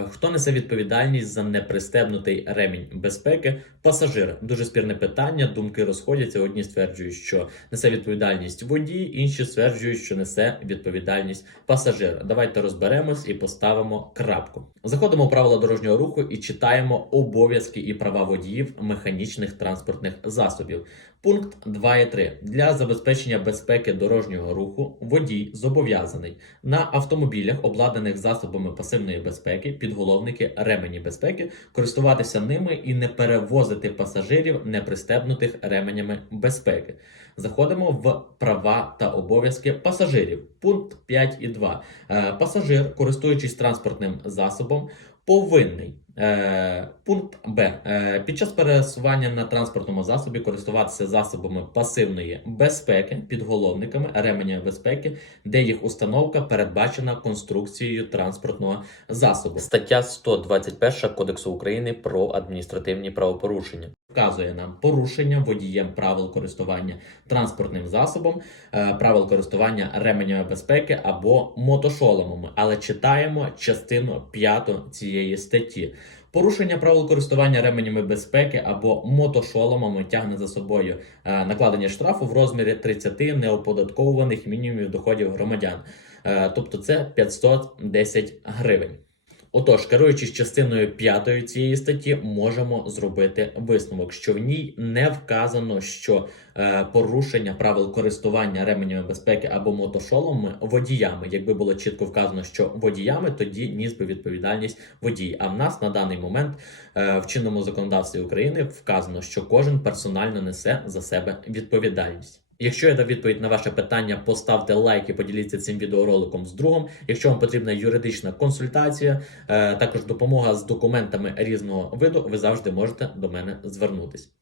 Е, Хто несе відповідальність за непристебнутий ремінь безпеки? Пасажир. Дуже спірне питання. Думки розходяться. Одні стверджують, що несе відповідальність водій, інші стверджують, що несе відповідальність пасажир. Давайте розберемось і поставимо крапку. Заходимо в правила дорожнього руху і читаємо обов'язки і права водіїв механічних транспортних засобів. Пункт 2.3. Для забезпечення безпеки дорожнього руху водій зобов'язаний на автомобілях, обладнаних засобами пасивної безпеки, підголовники, ремені безпеки, користуватися ними і не перевозити пасажирів, не пристебнутих ременями безпеки. Заходимо в права та обов'язки пасажирів. Пункт 5.2. Е, Пасажир, користуючись транспортним засобом, повинний. Е, пункт Б. Е, під час пересування на транспортному засобі користуватися засобами пасивної безпеки, підголовниками, ременями безпеки, де їх установка передбачена конструкцією транспортного засобу. Стаття 121 Кодексу України про адміністративні правопорушення. Вказує нам порушення водієм правил користування транспортним засобом, е, правил користування ременями безпеки або мотошоломами. Але читаємо частину 5 цієї статті. Порушення правил користування ременями безпеки або мотошоломами тягне за собою е, накладення штрафу в розмірі 30 неоподатковуваних мінімумів доходів громадян. Е, тобто це 510 гривень. Отож, керуючись частиною 5 цієї статті, можемо зробити висновок, що в ній не вказано, що е, порушення правил користування ременями безпеки або мотошоломами водіями. Якби було чітко вказано, що водіями, тоді ніс би відповідальність водій. А в нас на даний момент е, в чинному законодавстві України вказано, що кожен персонально несе за себе відповідальність. Якщо я дав відповідь на ваше питання, поставте лайк і поділіться цим відеороликом з другом. Якщо вам потрібна юридична консультація, е, також допомога з документами різного виду, ви завжди можете до мене звернутись.